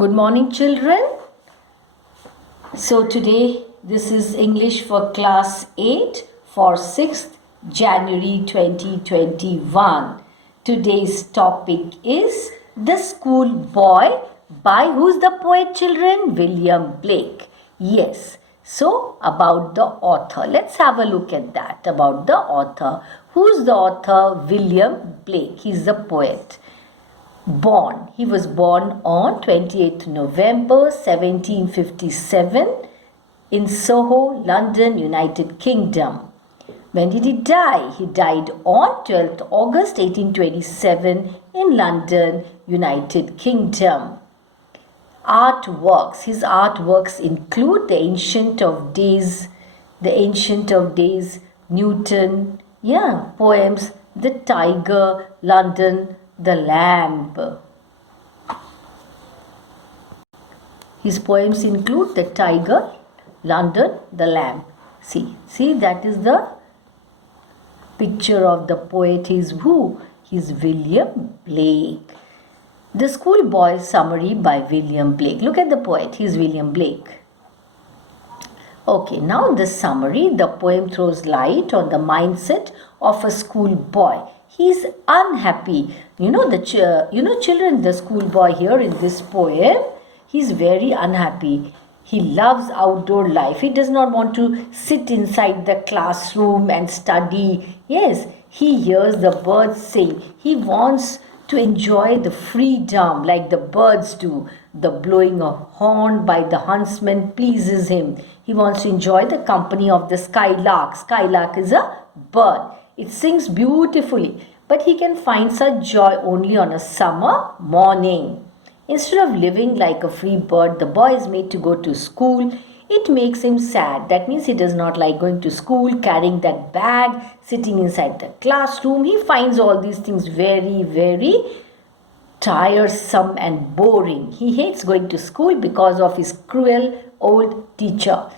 Good morning, children. So today this is English for class 8 for 6th January 2021. Today's topic is The School Boy by who's the poet, children? William Blake. Yes. So about the author. Let's have a look at that about the author. Who's the author? William Blake. He's the poet. He was born on 28th November 1757 in Soho, London, United Kingdom. When did he die? He died on 12th August 1827 in London, United Kingdom. Artworks. His artworks include The Ancient of Days, Newton, poems, The Tiger, London, The Lamb. His poems include The Tiger, London, The Lamb. See, that is the picture of the poet. He's who? He's William Blake. The Schoolboy Summary by William Blake. Look at the poet. He's William Blake. Okay, now the summary. The poem throws light on the mindset of a schoolboy. He's unhappy. Children, the schoolboy here in this poem, he's very unhappy. He loves outdoor life. He does not want to sit inside the classroom and study. Yes, he hears the birds sing. He wants to enjoy the freedom like the birds do. The blowing of horn by the huntsman pleases him. He wants to enjoy the company of the skylark. Skylark is a bird. It sings beautifully, but he can find such joy only on a summer morning. Instead of living like a free bird, the boy is made to go to school. It makes him sad. That means he does not like going to school, carrying that bag, sitting inside the classroom. He finds all these things very, very tiresome and boring. He hates going to school because of his cruel old teacher.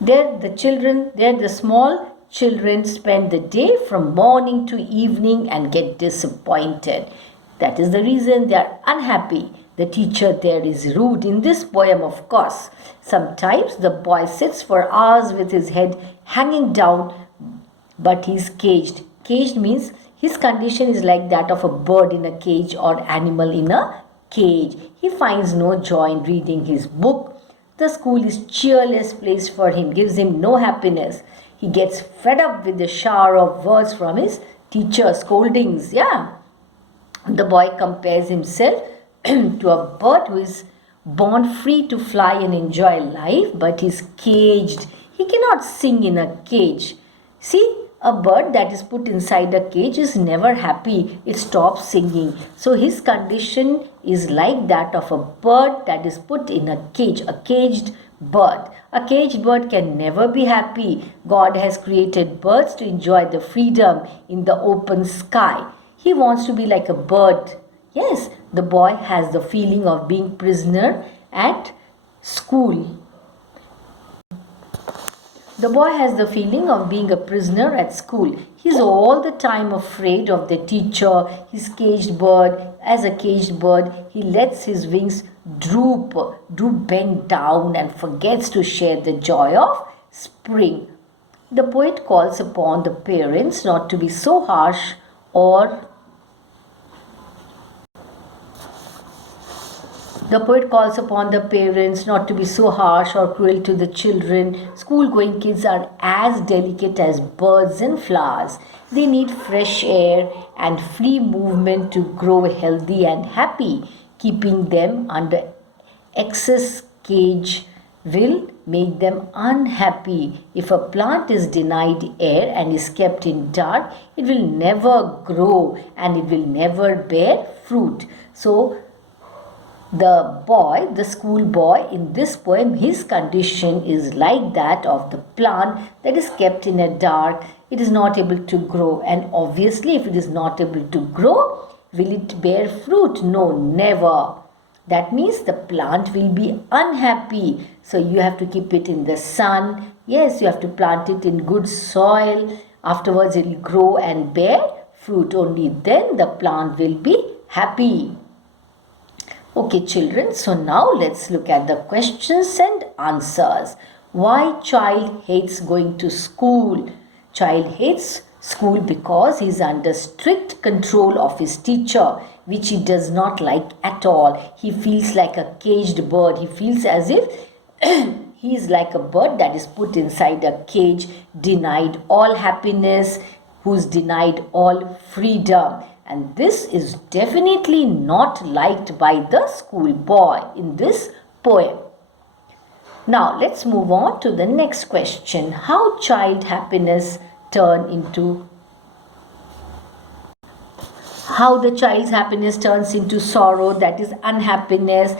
The small children spend the day from morning to evening and get disappointed. That is the reason they are unhappy. The teacher there is rude in this poem, of course. Sometimes the boy sits for hours with his head hanging down, but he's caged. Caged means his condition is like that of a bird in a cage or animal in a cage. He finds no joy in reading his book. The school is cheerless place for him, gives him no happiness. He gets fed up with the shower of words from his teacher, scoldings. The boy compares himself to a bird who is born free to fly and enjoy life, but is caged. He cannot sing in a cage. See, a bird that is put inside a cage is never happy. It stops singing. So his condition is like that of a bird that is put in a cage, a caged bird. A caged bird can never be happy. God has created birds to enjoy the freedom in the open sky. He wants to be like a bird. Yes, the boy has the feeling of being prisoner at school. The boy has the feeling of being a prisoner at school. He's all the time afraid of the teacher. He's caged bird. As a caged bird, he lets his wings droop bend down and forgets to share the joy of spring. The poet calls upon the parents not to be so harsh or cruel to the children. School-going kids are as delicate as birds and flowers. They need fresh air and free movement to grow healthy and happy. Keeping them under excess cage will make them unhappy. If a plant is denied air and is kept in dark, it will never grow and it will never bear fruit. So the schoolboy in this poem, his condition is like that of the plant that is kept in a dark. It is not able to grow, and obviously if it is not able to grow, will it bear fruit? No, never. That means the plant will be unhappy. So you have to keep it in the sun. Yes, you have to plant it in good soil. Afterwards it will grow and bear fruit. Only then the plant will be happy. Okay, children, so now let's look at the questions and answers. Why child hates going to school? Child hates school because he is under strict control of his teacher, which he does not like at all. He feels like a caged bird. He feels as if he is like a bird that is put inside a cage, denied all happiness, who's denied all freedom. And this is definitely not liked by the schoolboy in this poem. Now let's move on to the next question. How child happiness turn into how the child's happiness turns into sorrow, that is unhappiness.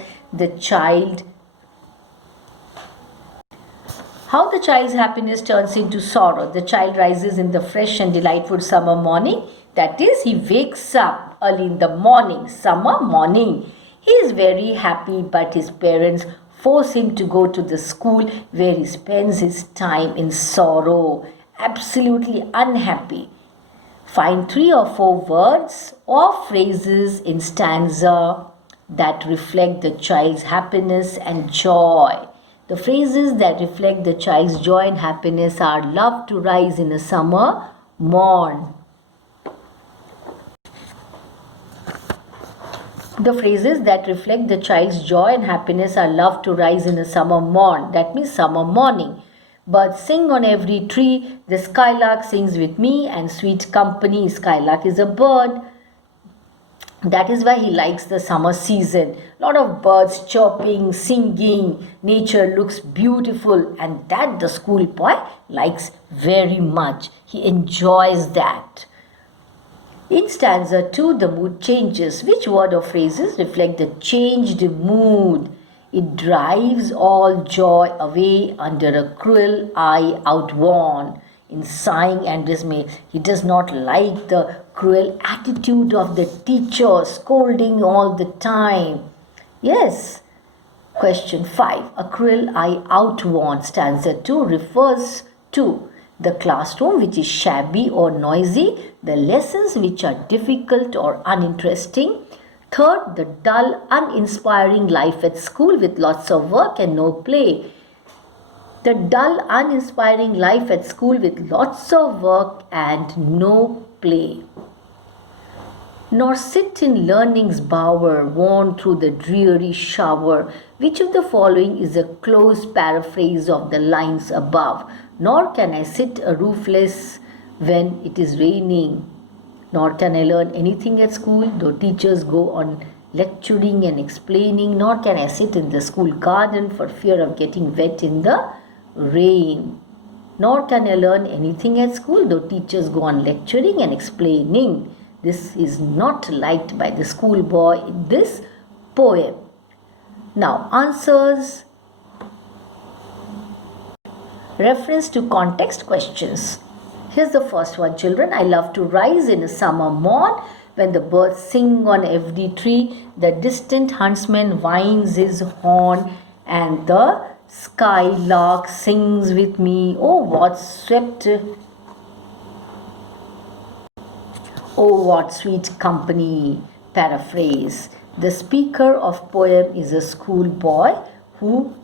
How the child's happiness turns into sorrow. The child rises in the fresh and delightful summer morning. That is, he wakes up early in the morning, summer morning. He is very happy, but his parents force him to go to the school where he spends his time in sorrow, absolutely unhappy. Find 3 or 4 words or phrases in stanza that reflect the child's happiness and joy. The phrases that reflect the child's joy and happiness are love to rise in a summer morn. The phrases that reflect the child's joy and happiness are love to rise in a summer morn. That means summer morning. Birds sing on every tree. The skylark sings with me and sweet company. Skylark is a bird. That is why he likes the summer season. Lot of birds chirping, singing. Nature looks beautiful, and that the schoolboy likes very much. He enjoys that. In stanza 2, the mood changes. Which word or phrases reflect the changed mood? It drives all joy away under a cruel eye outworn. In sighing and dismay, he does not like the cruel attitude of the teacher, scolding all the time. Yes. Question 5. A cruel eye outworn. Stanza 2 refers to the classroom which is shabby or noisy, the lessons which are difficult or uninteresting. Third, the dull, uninspiring life at school with lots of work and no play. The dull, uninspiring life at school with lots of work and no play. Nor sit in learning's bower, worn through the dreary shower. Which of the following is a close paraphrase of the lines above? Nor can I sit a roofless when it is raining. Nor can I learn anything at school, though teachers go on lecturing and explaining. Nor can I sit in the school garden for fear of getting wet in the rain. Nor can I learn anything at school, though teachers go on lecturing and explaining. This is not liked by the schoolboy in this poem. Now, answers. Reference to context questions. Here's the first one, children. I love to rise in a summer morn when the birds sing on every tree. The distant huntsman winds his horn and the skylark sings with me. Oh, what sweet company. Paraphrase. The speaker of poem is a schoolboy who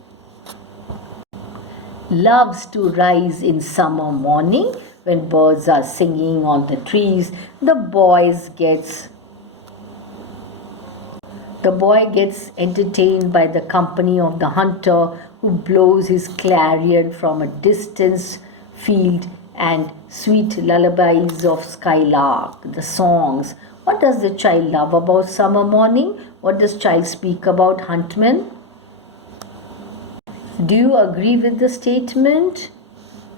loves to rise in summer morning when birds are singing on the trees. The boy gets entertained by the company of the hunter who blows his clarion from a distant field and sweet lullabies of skylark, the songs. What does the child love about summer morning? What does child speak about huntsmen? Do you agree with the statement?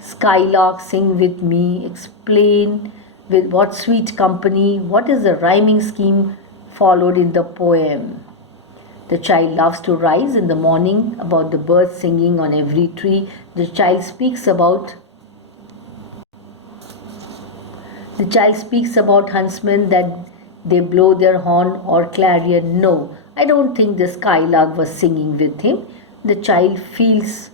Skylark sing with me. Explain with what sweet company. What is the rhyming scheme followed in the poem? The child loves to rise in the morning about the birds singing on every tree. The child speaks about huntsmen that they blow their horn or clarion. No, I don't think the skylark was singing with him. The child feels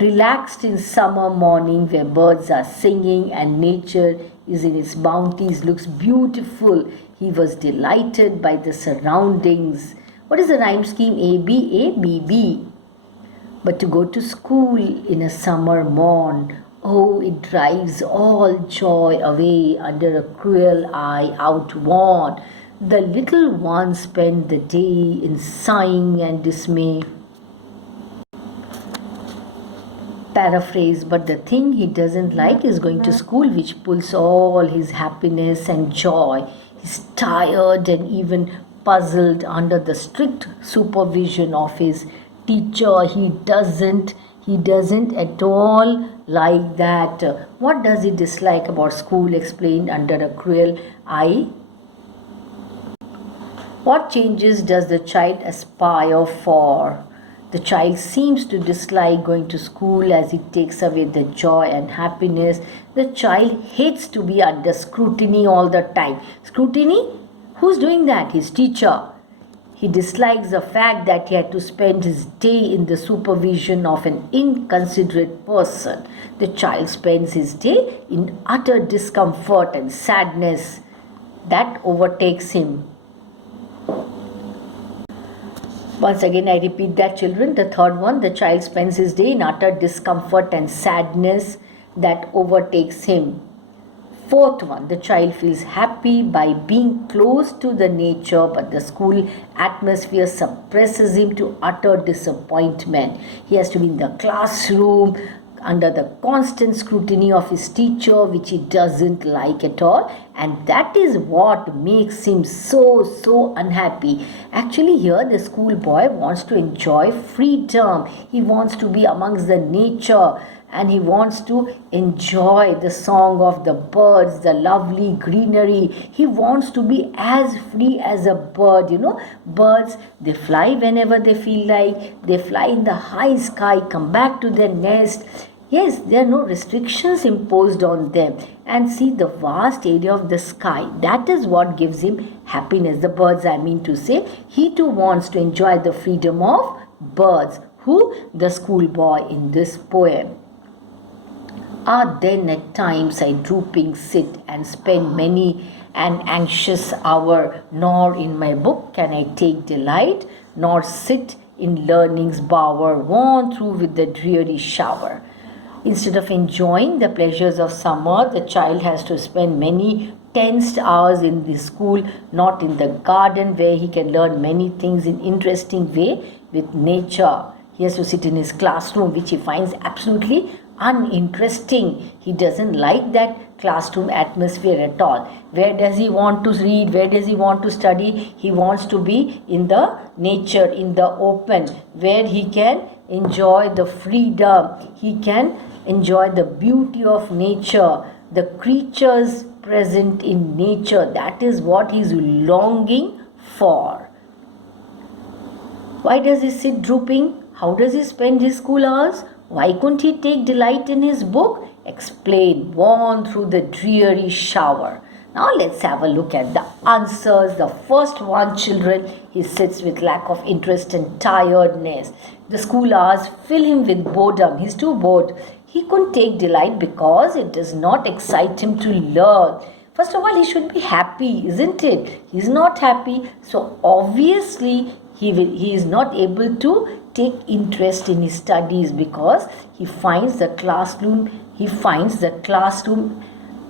relaxed in summer morning where birds are singing and nature is in its bounties, looks beautiful. He was delighted by the surroundings. What is the rhyme scheme? A, B, A, B, B. But to go to school in a summer morn, oh, it drives all joy away under a cruel eye outworn. The little ones spend the day in sighing and dismay. Paraphrase, but the thing he doesn't like is going to school, which pulls all his happiness and joy. He's tired and even puzzled under the strict supervision of his teacher. He doesn't at all like that. What does he dislike about school? Explained under a cruel eye. What changes does the child aspire for? The child seems to dislike going to school as it takes away the joy and happiness. The child hates to be under scrutiny all the time. Scrutiny? Who's doing that? His teacher. He dislikes the fact that he had to spend his day in the supervision of an inconsiderate person. The child spends his day in utter discomfort and sadness that overtakes him. Once again, I repeat that, children. The third one, the child spends his day in utter discomfort and sadness that overtakes him. Fourth one, the child feels happy by being close to the nature, but the school atmosphere suppresses him to utter disappointment. He has to be in the classroom under the constant scrutiny of his teacher, which he doesn't like at all, and that is what makes him so unhappy. Actually, here the schoolboy wants to enjoy freedom. He wants to be amongst the nature, and he wants to enjoy the song of the birds, the lovely greenery. He wants to be as free as a bird. Birds, they fly whenever they feel like. They fly in the high sky, come back to their nest. Yes, there are no restrictions imposed on them. And see the vast area of the sky. That is what gives him happiness. The birds, I mean to say. He too wants to enjoy the freedom of birds. Who? The schoolboy in this poem. Then at times I drooping sit and spend many an anxious hour, nor in my book can I take delight, nor sit in learning's bower, worn through with the dreary shower. Instead of enjoying the pleasures of summer, the child has to spend many tensed hours in the school, not in the garden where he can learn many things in interesting way with nature. He has to sit in his classroom, which he finds absolutely uninteresting. He doesn't like that classroom atmosphere at all. Where does he want to read? Where does he want to study? He wants to be in the nature, in the open, where he can enjoy the freedom. He can enjoy the beauty of nature, the creatures present in nature. That is what he is longing for. Why does he sit drooping? How does he spend his school hours? Why couldn't he take delight in his book? Explain, worn through the dreary shower. Now let's have a look at the answers. The first one, children, he sits with lack of interest and tiredness. The school hours fill him with boredom. He's too bored. He couldn't take delight because it does not excite him to learn. First of all, he should be happy, isn't it? He's not happy. So obviously, he is not able to take interest in his studies because he finds the classroom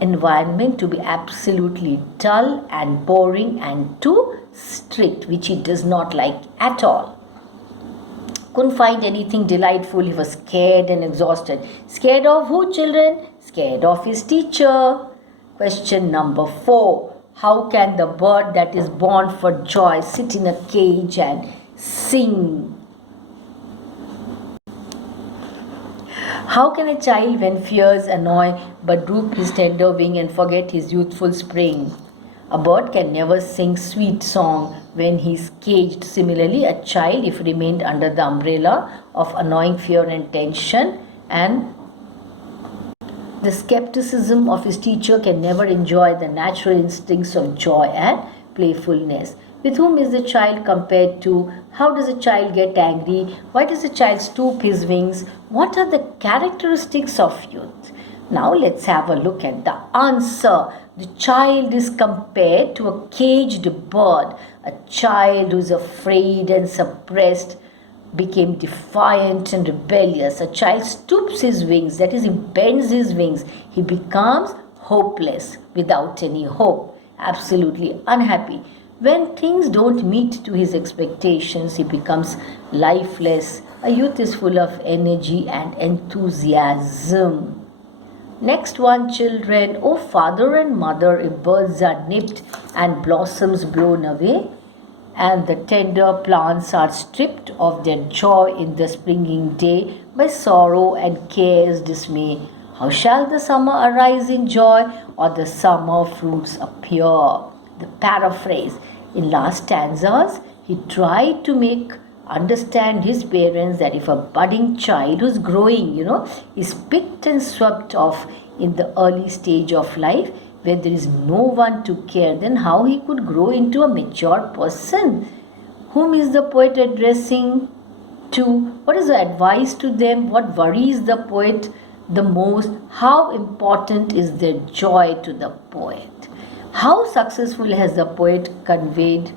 environment to be absolutely dull and boring and too strict, which he does not like at all. Couldn't find anything delightful. He was scared and exhausted. Scared of who, children? Scared of his teacher. Question number 4. How can the bird that is born for joy sit in a cage and sing? How can a child, when fears annoy, but droop his tender wing and forget his youthful spring? A bird can never sing sweet song when he is caged. Similarly, a child, if remained under the umbrella of annoying fear and tension and the skepticism of his teacher, can never enjoy the natural instincts of joy and playfulness. With whom is the child compared to? How does a child get angry? Why does a child stoop his wings? What are the characteristics of youth? Now let's have a look at the answer. The child is compared to a caged bird. A child who's afraid and suppressed became defiant and rebellious. A child stoops his wings, that is, he bends his wings. He becomes hopeless, without any hope, absolutely unhappy. When things don't meet to his expectations, he becomes lifeless. A youth is full of energy and enthusiasm. Next one, children. Oh, father and mother, if birds are nipped and blossoms blown away, and the tender plants are stripped of their joy in the springing day by sorrow and care's dismay, how shall the summer arise in joy, or the summer fruits appear? The paraphrase. In last stanzas, he tried to make understand his parents that if a budding child who's growing, is picked and swept off in the early stage of life where there is no one to care, then how he could grow into a mature person? Whom is the poet addressing to? What is the advice to them? What worries the poet the most? How important is their joy to the poet? How successfully has the poet conveyed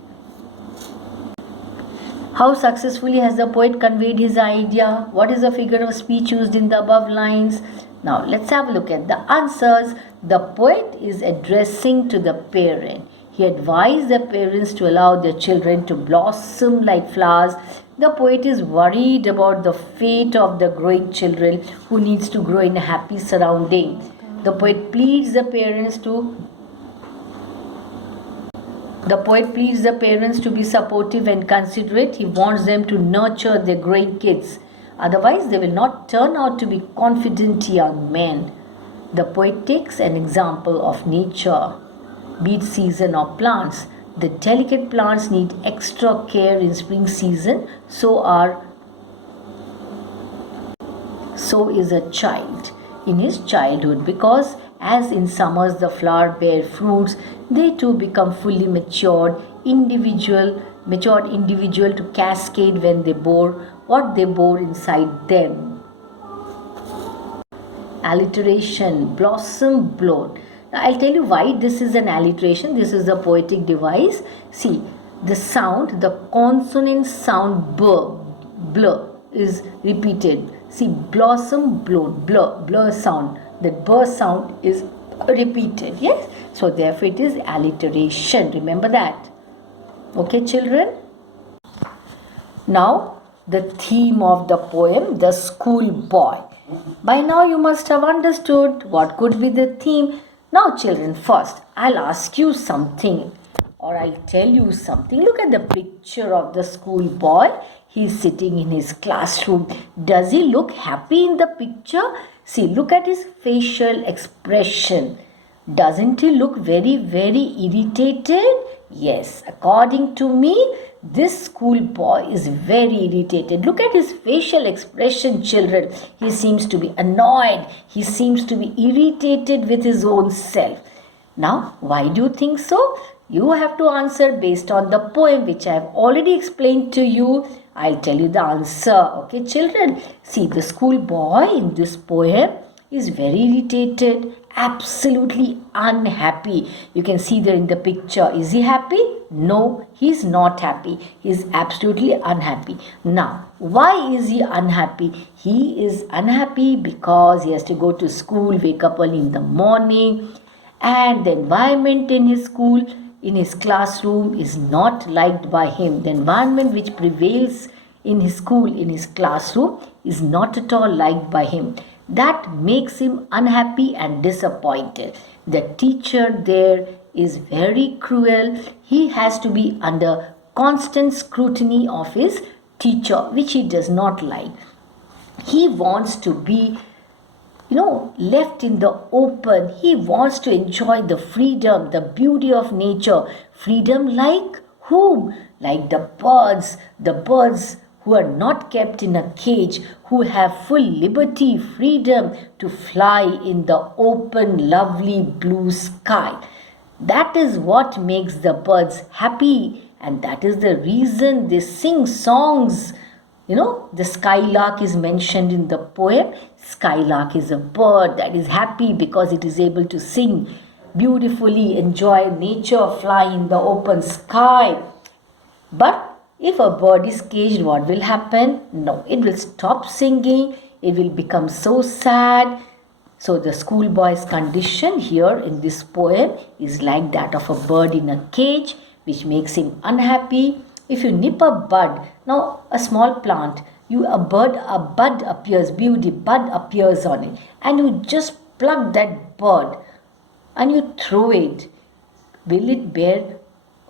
his idea? What is the figure of speech used in the above lines? Now let's have a look at the answers. The poet is addressing to the parent. He advised the parents to allow their children to blossom like flowers. The poet is worried about the fate of the growing children who needs to grow in a happy surrounding. The poet pleads the parents to be supportive and considerate. He wants them to nurture their growing kids. Otherwise, they will not turn out to be confident young men. The poet takes an example of nature, be it season or plants. The delicate plants need extra care in spring season, so is a child in his childhood, because as in summers the flower bear fruits, they too become fully matured individual to cascade when they bore what they bore inside them. Alliteration, blossom blown. Now I'll tell you why this is an alliteration. This is a poetic device. See, the sound, the consonant sound blur is repeated. See, blossom blown, blur sound. That blur sound is repeated. Yes, so therefore it is alliteration. Remember that. Okay, children. Now the theme of the poem, the schoolboy. By now you must have understood what could be the theme. Now children, first I'll ask you something, or I'll tell you something. Look at the picture of the schoolboy. He's sitting in his classroom. Does he look happy in the picture? See, look at his facial expression. Doesn't he look very, very irritated? Yes, according to me, this schoolboy is very irritated. Look at his facial expression, children. He seems to be annoyed. He seems to be irritated with his own self. Now, why do you think so? You have to answer based on the poem which I have already explained to you. I'll tell you the answer. Okay, children? See, the schoolboy in this poem is very irritated, absolutely unhappy. You can see there in the picture. Is he happy? No, he's not happy. He's absolutely unhappy. Now, why is he unhappy? He is unhappy because he has to go to school, wake up early in the morning, and the environment in his school, in his classroom, is not liked by him. The environment which prevails in his school, in his classroom, is not at all liked by him. That makes him unhappy and disappointed. The teacher there is very cruel. He has to be under constant scrutiny of his teacher, which he does not like. He wants to be left in the open. He wants to enjoy the freedom, the beauty of nature. Freedom like whom? Like the birds who are not kept in a cage, who have full liberty, freedom to fly in the open, lovely blue sky. That is what makes the birds happy, and that is the reason they sing songs The skylark is mentioned in the poem. Skylark is a bird that is happy because it is able to sing beautifully, enjoy nature, fly in the open sky. But if a bird is caged, what will happen? No, it will stop singing, it will become so sad. So the schoolboy's condition here in this poem is like that of a bird in a cage, which makes him unhappy. If you nip a bud, now a small plant, a bud appears, beauty bud appears on it, and you just pluck that bud and you throw it. Will it bear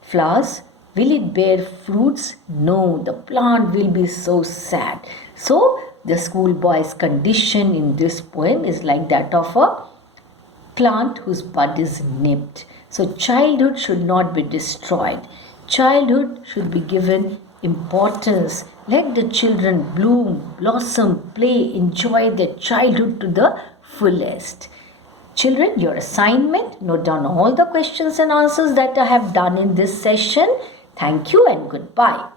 flowers? Will it bear fruits? No, the plant will be so sad. So, the schoolboy's condition in this poem is like that of a plant whose bud is nipped. So, childhood should not be destroyed. Childhood should be given importance. Let the children bloom, blossom, play, enjoy their childhood to the fullest. Children, your assignment, note down all the questions and answers that I have done in this session. Thank you and goodbye.